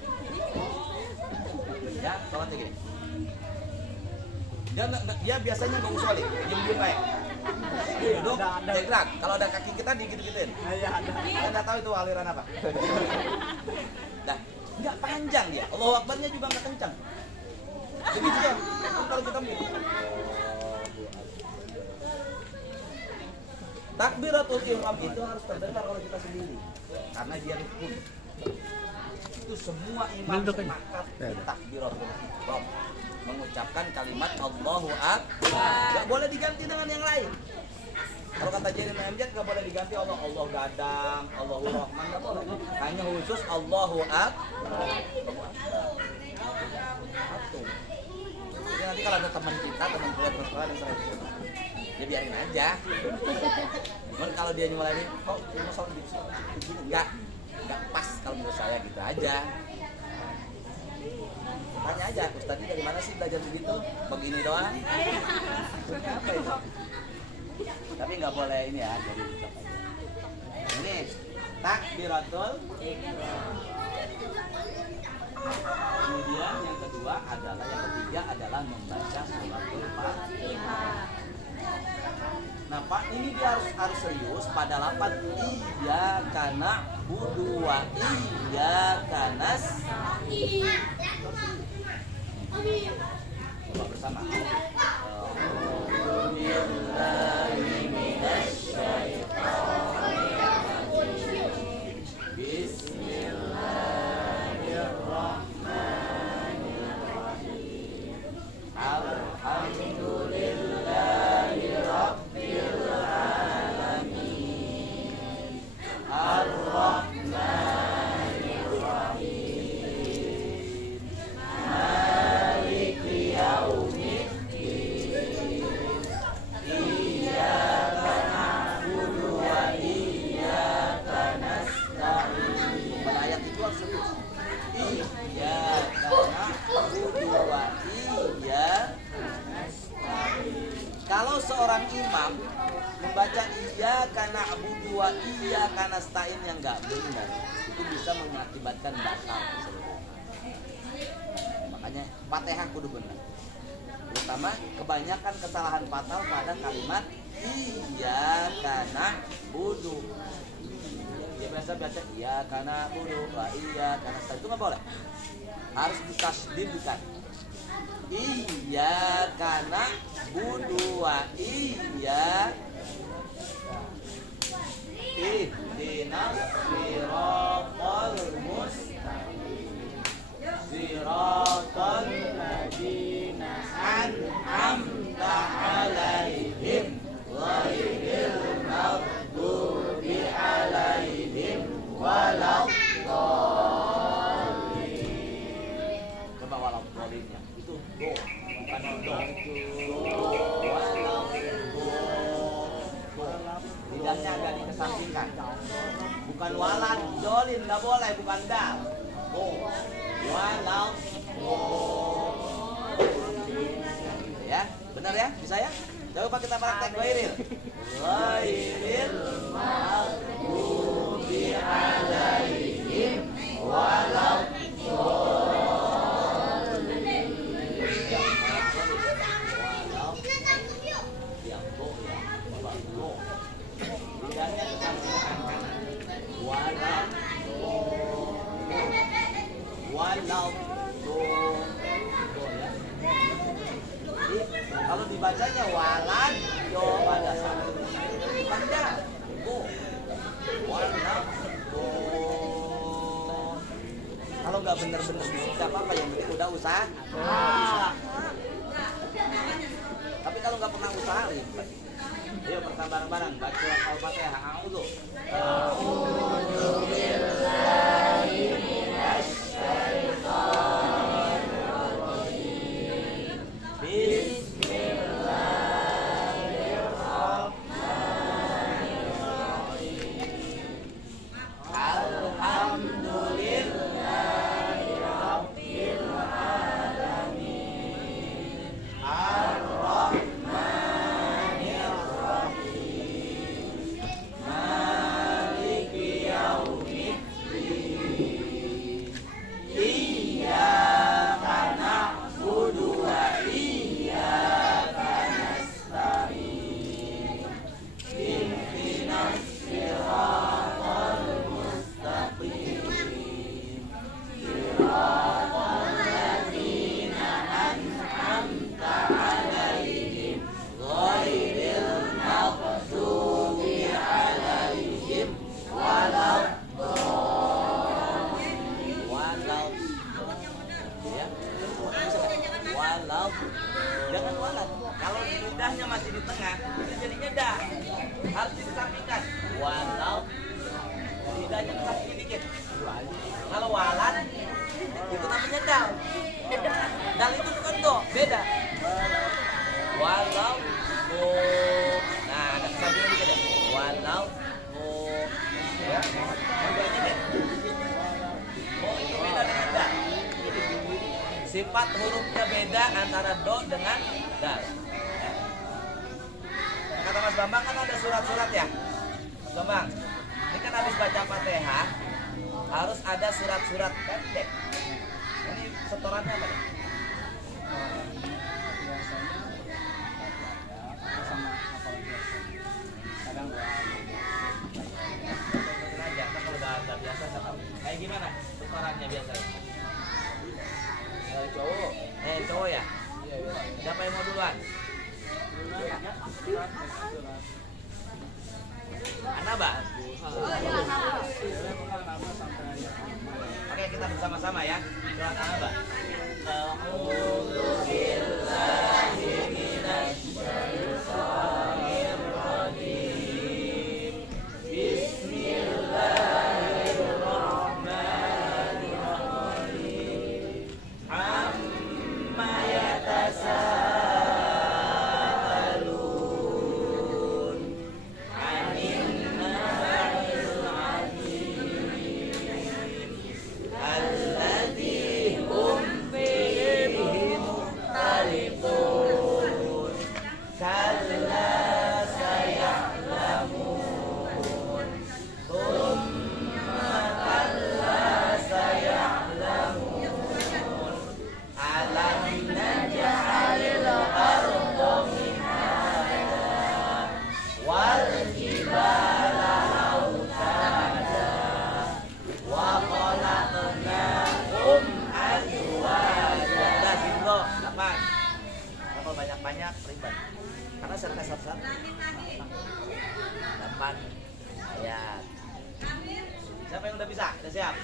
Ya, salatnya gini. Dia biasanya nggak usolin, diem-diem kayak. Duduk, tegrak. Kalau ada kaki kita digit-gitin. Kita nggak tahu itu aliran apa. Dah, nggak panjang dia. Allahu Akbarnya juga nggak kencang. Jadi juga kalau kita begini. Takbiratul ihram itu harus terdengar kalau kita sendiri, karena dia rukun. Itu semua imam sepakat di takbiratul ihram mengucapkan kalimat Allahu Akbar. Gak boleh diganti dengan yang lain. Kalau kata Jainin Amjad gak boleh diganti Allah gadang, Allahu Rahman, gak boleh. Hanya khusus Allahu Akbar. Jadi nanti kalau ada teman kita, teman kuliah perempuan yang sering ya biarin aja. Cuman kalau dia nyumelin, kok ini soal begini, enggak pas kalau menurut saya gitu aja. Tanya aja, Ustaz dari mana sih belajar begitu? Begini doang. Apa itu? Tapi nggak boleh ini ya, jadi ucap aja. Ini takbiratul. Kemudian yang kedua adalah, yang ketiga adalah membaca suratul Fatihah. Nah Pak, ini dia harus serius pada lafaz iyyaka na'budu wa iyyaka nasta'in. Coba bersama. Bismillahirrahmanirrahim. seorang imam membaca iyyaka na'budu wa iyyaka nasta'in yang enggak benar, itu bisa mengakibatkan batal keseluruhan. Makanya Fatihah kudu benar. Terutama kebanyakan kesalahan fatal pada kalimat iyyaka na'budu. Dia biasa baca iyyaka na'budu wa iyyaka nasta'in, itu enggak boleh. Harus ditasydidkan. Iyyaka na'budu wa iyyaka ihdinas siratal mustaqim siratal ladzina an'amta 'alaihim ghairil maghdubi 'alaihim waladdallin. Coba waladdalinnya itu do, bukan do. Lidahnya agak dikesampingkan. Bukan walad dolin, nggak boleh, bukan dal. Do, walau, ya, benar ya, bisa ya? Coba kita praktek ghairil. Ghairil maghdubi 'alaihim waladdallin. Lidahnya kesampingkan kanan. Walau ya. Kalau dibacanya walan yo pada satu tanda go walau kalau nggak bener-bener tidak apa-apa, yang penting udah usaha. Tapi kalau nggak pernah usaha ribet. Ayo pertama bareng-bareng baca Al-Fatihah. A'udzu billahi minasy syaithanir rajim. Bismillahirrahmanirrahim. Alhamdulillahi rabbil alamin. Jangan walat. Kalau lidahnya masih di tengah, itu jadinya dah. Harus dikesampingkan. Walau lidahnya ke samping dikit. Kalau walat, itu namanya dal. Dal itu bukan do, beda. Walau nah ada kesampingan dikit ya. Walau ya. Oh, itu beda dengan dal. Sifat hurufnya beda antara do dengan dal. Kata Mas Bambang kan ada surat-surat ya, Mas Bambang. Ini kan habis baca Fatihah harus ada surat-surat pendek. Ini setorannya apa nih? Aja, kan kalau udah biasa sama. Kayak gimana setorannya biasanya? Cowok. Cowok ya? Siapa yang mau duluan? Anaba? Oke, kita bersama-sama ya. Surat Anaba. banyak-banyak ribet. Karena serta satu-satu 8 ayat. Siapa yang udah bisa? Udah siap?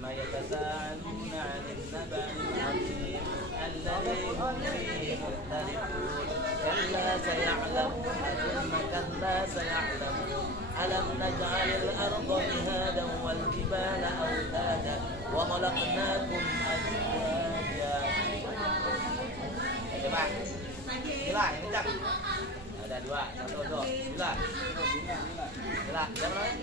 Ma yatasaaluna 'anil naba'il 'azim alladzi hum fihi mukhtalifun kalla saya'lamun thumma kalla saya'lamun alam naj'alil arda mihadan wal jibala awtada wa khalaqnakum azwaja. Coba. Gila, ini cak. Ada 2, 1, 2. Gila. Gila, siapa namanya?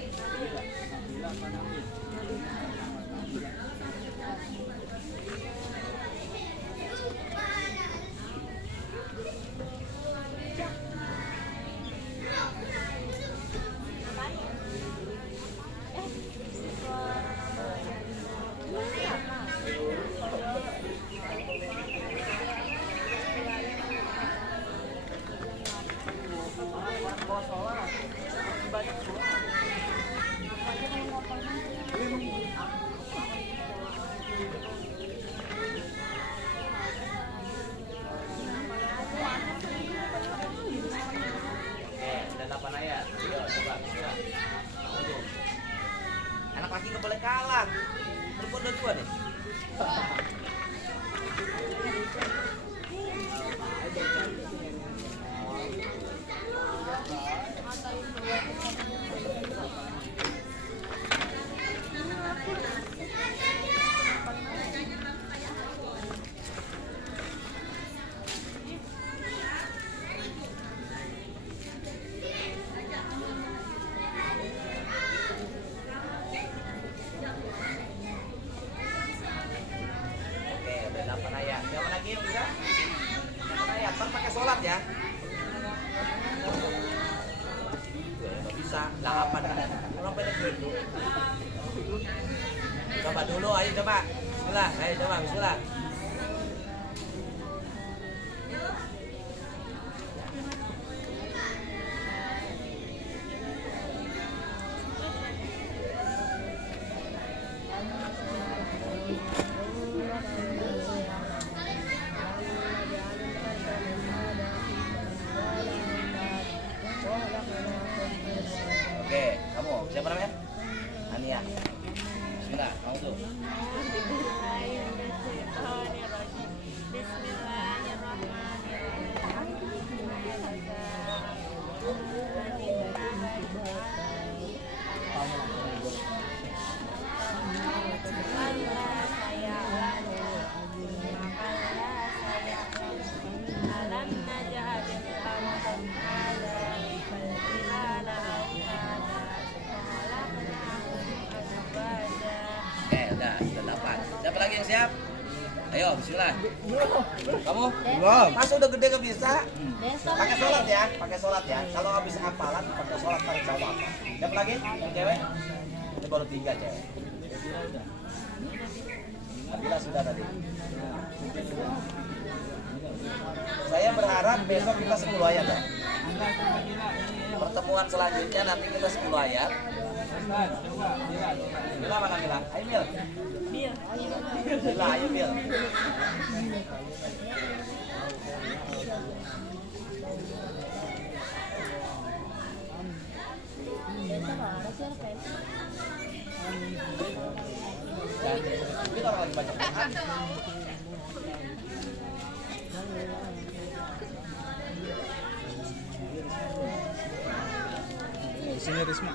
Anak laki gak boleh kalah. Perempuan udah tua nih. Sholat ya, nggak bisa, 8 orang pendek gitu. Coba dulu, ayo coba, bismillah, ayo coba, bismillah. Oke, kamu siapa namanya? Ania. Bismillah, kamu tuh. Udah 8. Siapa lagi yang siap? Ayo, bismillah. Kamu? Belum. Masa udah gede gak bisa? Pakai sholat ya, pakai sholat ya. Kalau nggak bisa hafalan, pakai sholat pakai jawab. Siapa lagi? Yang cewek? Ini baru 3 cewek. Nabila sudah tadi. Saya berharap besok kita 10 ayat ya. Pertemuan selanjutnya nanti kita 10 ayat. Mila mana Mila? Ayo Mil. Mila, ayo Mil. Kita lagi banyak makan. Sini Risma.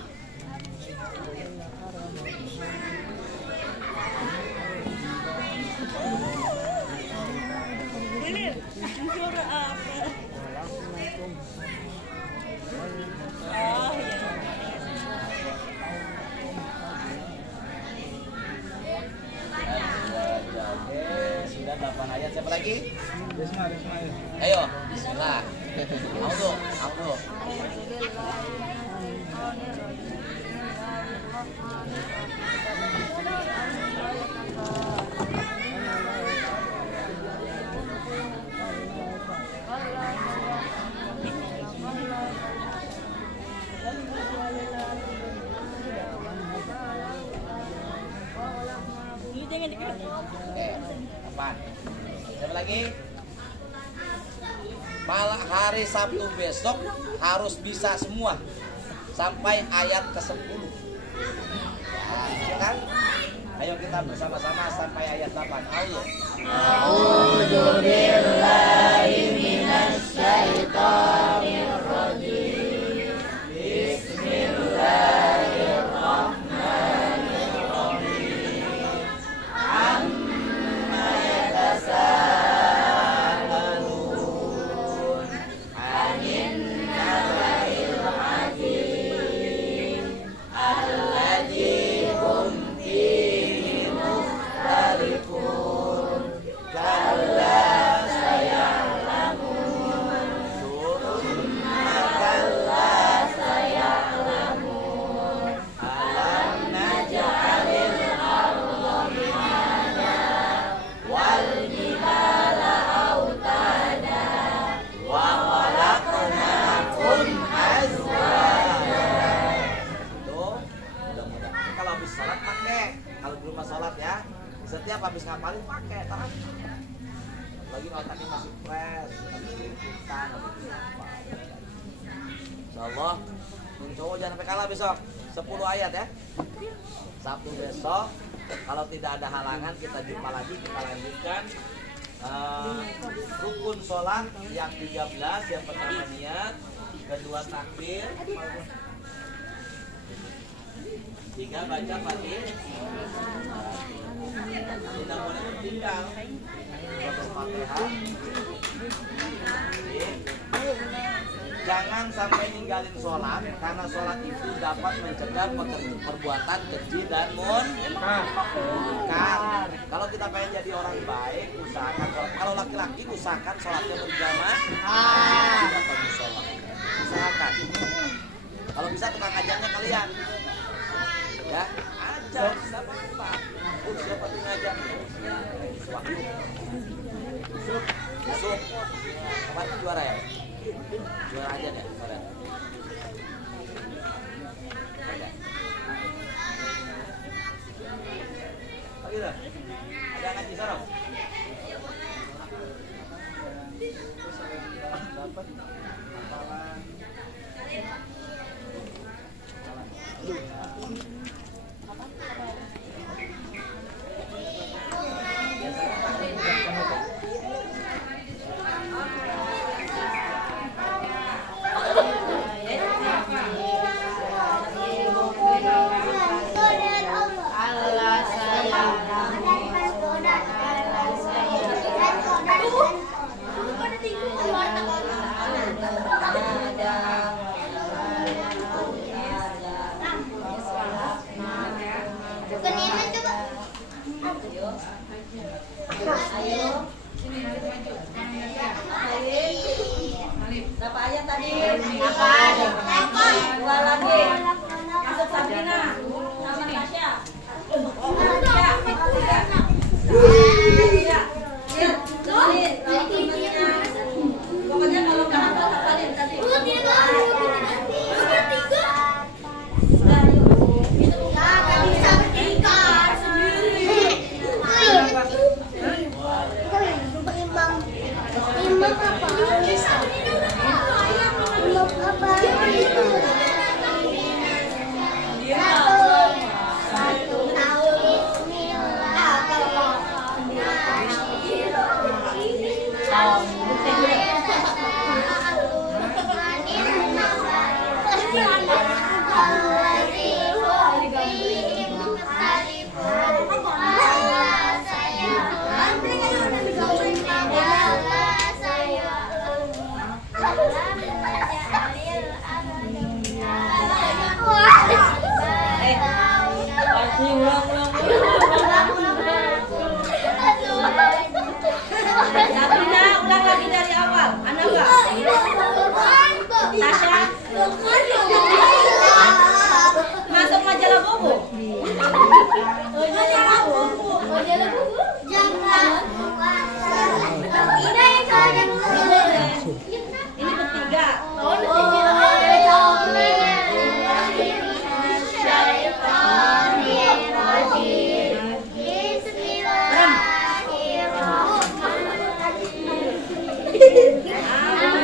Sudah 8 ayat. Siapa lagi? Risma. Ayo, bismillah. Kamu tuh. Oke, 8. Siapa lagi? malah hari Sabtu besok harus bisa semua sampai ayat ke-10. Ya kan? Ayo kita bersama-sama sampai ayat 8. Ayo. A'udzubillahi minasyaitonir rajim. Bismillahirrahmanirrahim. Amma yatasaalun 'anin naba'il 'adzim alladzi hum fihi mukhtalifun. Kalla saya'lamun thumma kalla saya'lamun alam naj'alil arda mihada wal jibala autada wa khalaqnakum azwaja. Tuh, mudah-mudahan kalau habis sholat pakai, kalau belum sholat ya, setiap habis ngapalin pakai tangan. Lagi otaknya masih fresh, habis liputan, insyaallah cowok jangan sampai kalah besok 10 ayat ya. Sabtu besok kalau tidak ada halangan kita jumpa lagi, kita lanjutkan rukun sholat yang 13. Yang pertama niat, kedua takbir, 3 baca Fatihah. Tidak boleh tertinggal baca Fatihah. Jangan sampai ninggalin sholat, karena sholat itu dapat mencegah perbuatan keji dan munkar. Kalau kita pengen jadi orang baik, usahakan sholat. Kalau laki-laki usahakan sholatnya berjamaah. Atau musola. Usahakan. Kalau bisa tukang ajarnya kalian. Ya, ajar siapa lupa. Siapa tuh ngajar? Wahyu. Yusuf. Kemarin juara ya? Juara aja deh kemarin. Lagi dah. Ada ngaji sana? Dapat hafalan. Berapa ayat tadi? 8. Dua lagi. Masuk Sabrina sama Tasya. Pokoknya kalau nggak hafal hafalin tadi. Sabrina, ulang lagi dari awal. Ana enggak? Tasya. Masuk majalah Bobo. Majalah Bobo. Majalah Bobo. Jangan. Ini bertiga. Bismillahirrahmanirrahim.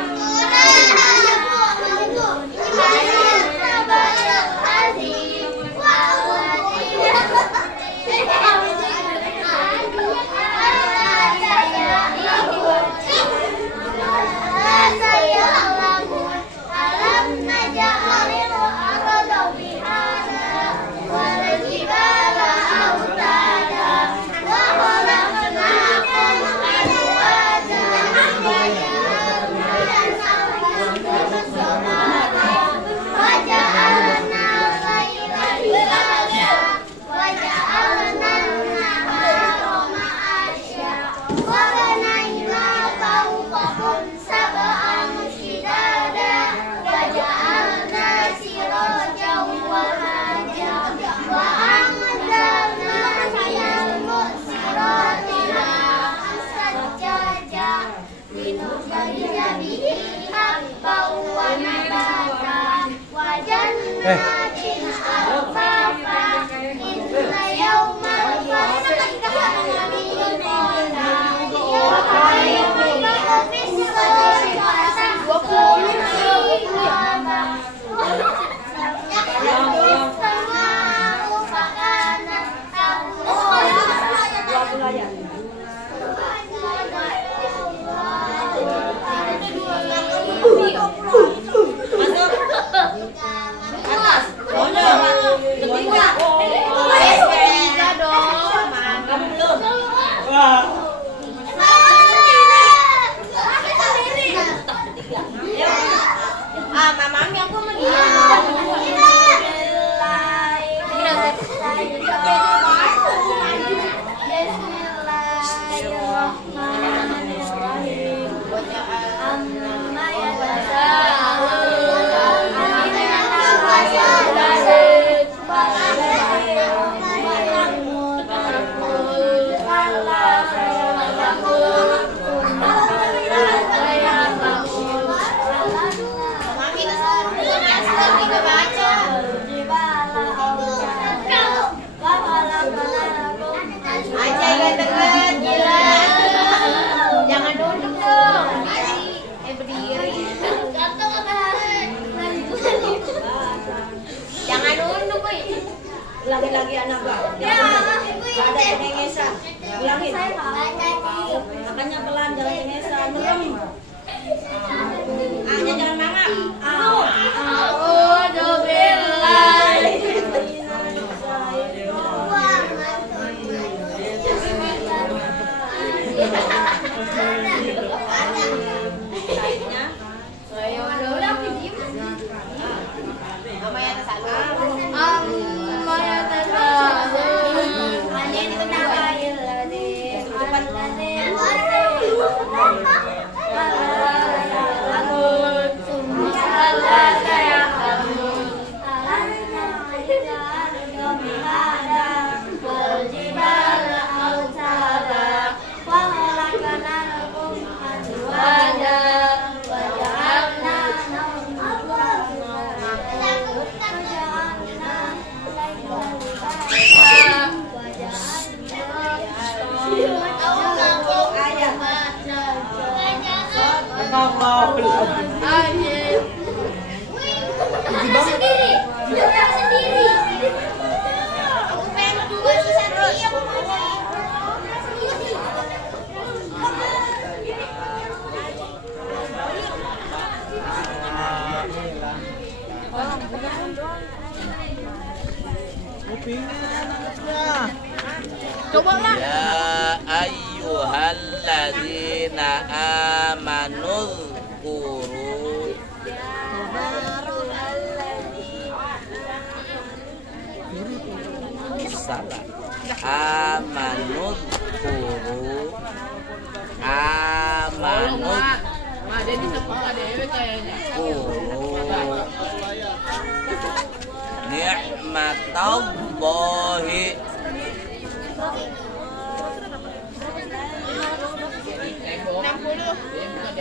Lagi-lagi anak gak ada cengengesan. Ulangin. Makanya pelan, jangan cengengesan. Merem. A-nya jangan mangap. Sendiri. Aku pengen berdua sih sendiri. Aku mau Coba lah. Ya ayyuhalladzina amanu dzkuru salah amanu dzkuru amanu ada di sekolah dewe kayaknya ni'matallahi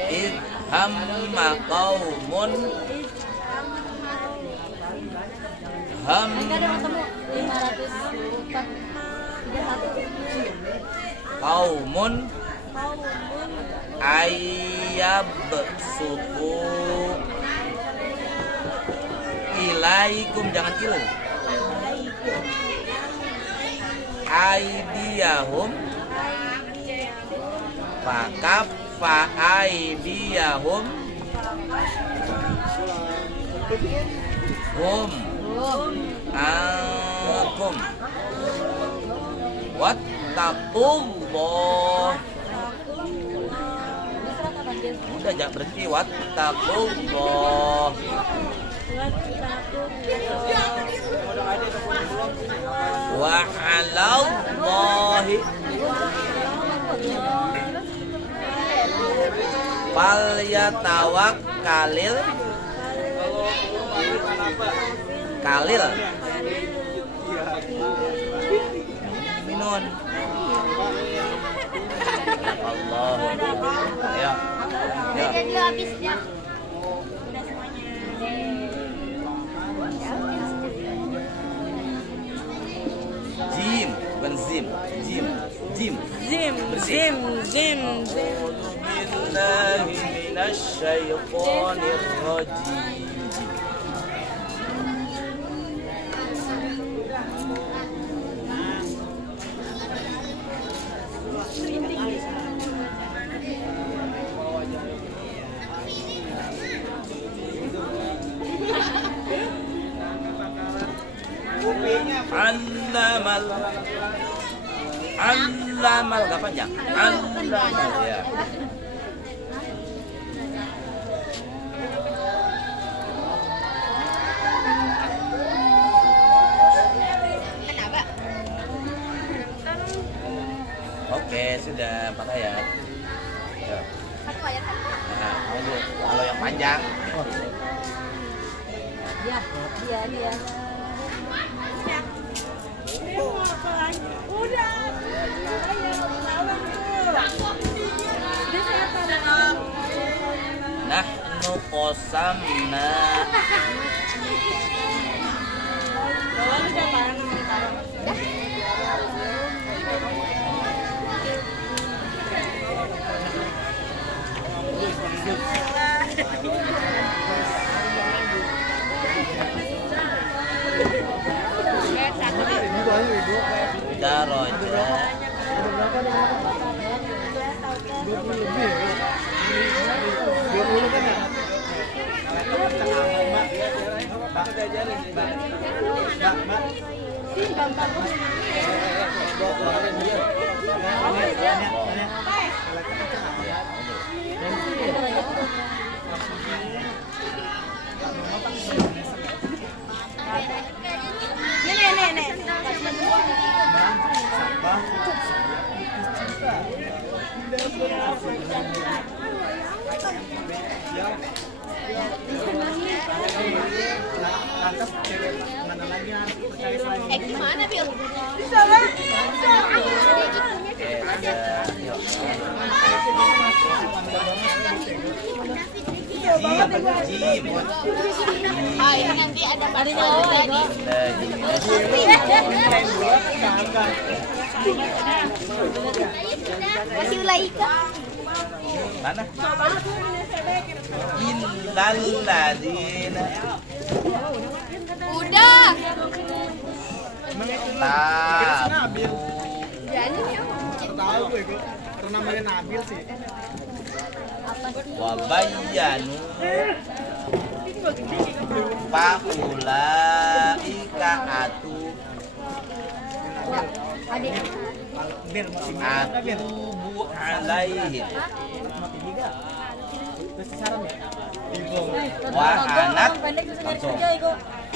id hamma qaumun qaumun ayyab suku ilaikum jangan il aidiyahum fakaffa aidiyahum hum ankum wattaqullah udah jangan berhenti wattaqullah wa 'alallahi falyatawakkalil kalil minun Allah ya ya dia habis dia. Udah semuanya. Jim, bukan zim. Jim. Zim, zim, zim. Billahi minasyaitonir rajim. Allamal gak panjang. Allamal ya. Oke, sudah 4 ayat. Ya. Satu ayat kan? Nah, kalau yang panjang. Dia. Udah. Nahnu qasamna. Daraja. Nih. Gimana, Bil? Bisa lah. Jim. Ah, ini nanti ada barang lagi. Masih Ulaika. Mana? Illal ladzina. Udah. Nabil. Jadi Tahu gue kok. Namanya Nabil sih. Wa bayyanu faulaika atubu alaihim wa anat langsung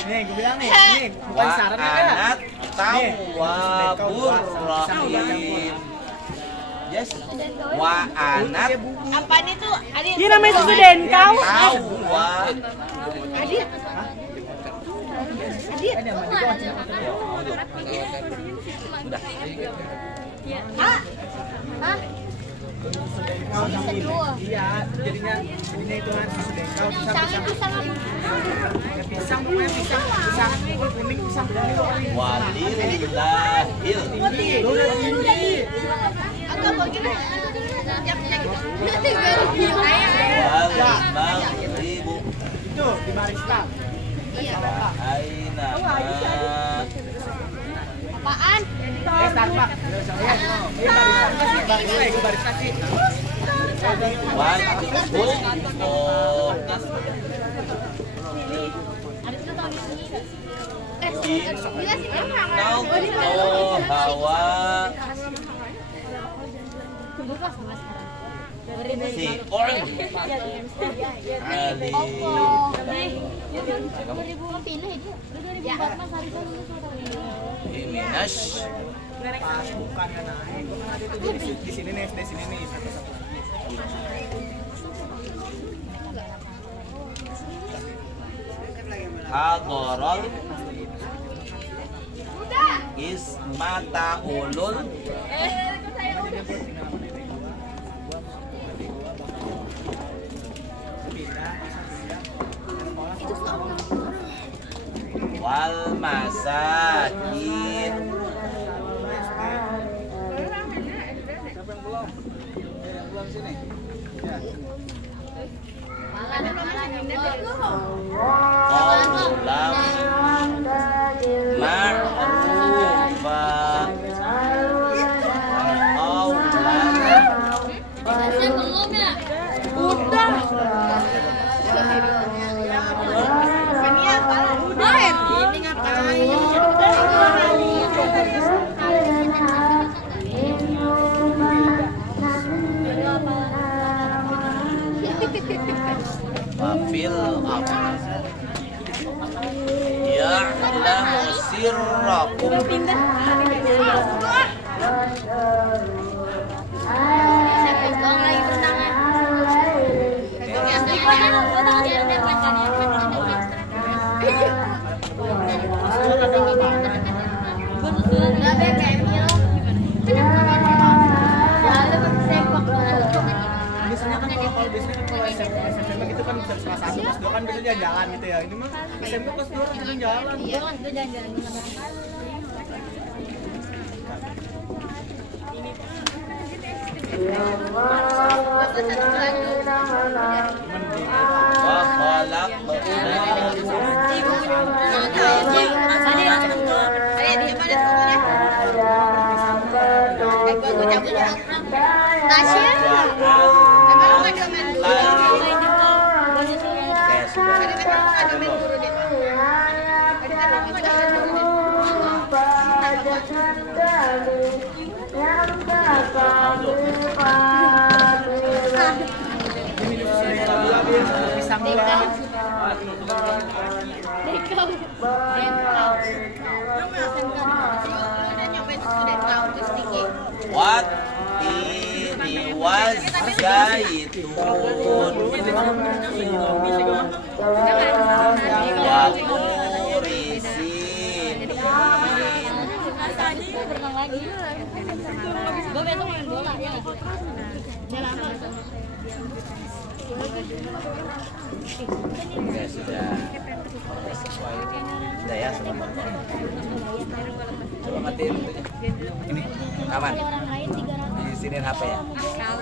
Nih, gue bilang nih, bukan wa sarannya kan? anat tawwabur rahim. Yes. Wa anat apaan itu? Adit. Ini namanya susu denkau. tawwa. Adit. Udah. Hah? Hah? Iya, jadinya itu kan susu dengkau Pisang apa? pisang pokoknya pisang kuning pisang kuning pokoknya. Walillahil Agak bagaimana? wal maghribu Itu di barista. aina Apaan? Starbucks. Gue barista sih. wal hawa si on ali Minas Bukannya naik. Gue kan ada itu di sini nih, di sini nih. Hadorol Ismata ulul wal masakin. Siapa yang belum? Yang belum sini. Ya. Qaulam ma'rufa. Wafil ya'lamu sirrakum. Biasanya kan kalau SMP gitu kan bisa kelas 1, kelas 2 kan biasanya jalan gitu ya. Ini mah SMP kelas 2 kan jalan. Wa Pisang gula. Wat ini wazaitun wa turisin. Gue besok main bola ya. Ya sudah. Sudah ya, sudah motor. Coba matiin ini. Aman. Di sini HP ya.